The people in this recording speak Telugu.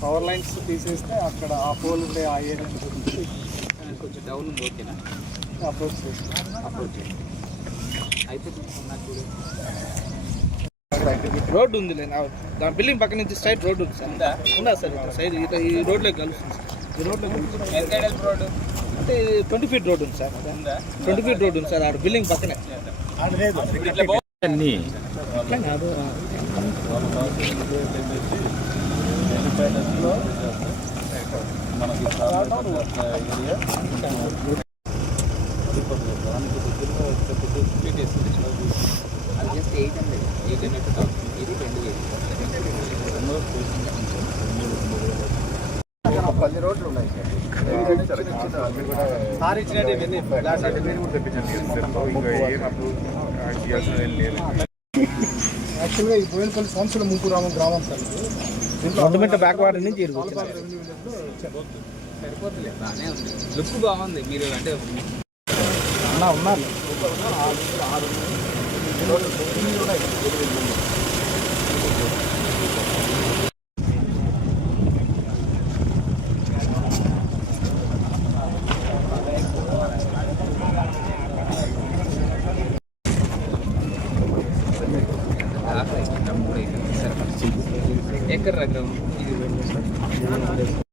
పవర్ లైన్స్ తీసేస్తే అక్కడ ఆ పోల్ ఉండే ఆ ఏరియా కొంచెం డౌన్ ఉంది. ఓకేనా? అప్రోచ్ అయితే రోడ్డు ఉంది దాని బిల్డింగ్ పక్క నుంచి స్ట్రైట్ రోడ్డు ఉంది సార్. ఉందా సార్ సైడ్ ఈ రోడ్లో కలుస్తుంది సార్. ఈ రోడ్లో రోడ్డు అంటే 20 ఫీట్ రోడ్డు ఉంది సార్. 20 ఫీట్ రోడ్డు ఉంది సార్. ఆడ బిల్డింగ్ పక్కనే అన్నీ కాదు. మనకి అది జస్ట్ 800 ఇది 10 రోడ్లు ఉన్నాయి సార్ ఇచ్చినట్టు ఇవన్నీ యాక్చువల్గా ఈ బోయినపల్లి సంవత్సరం ముంపు గ్రామం సార్. దీంట్లో బ్యాక్ వాటర్ నుంచి సరిపోతుంది. బాగానే ఉంది, లుక్ బాగుంది. మీరు అంటే ఉన్నారు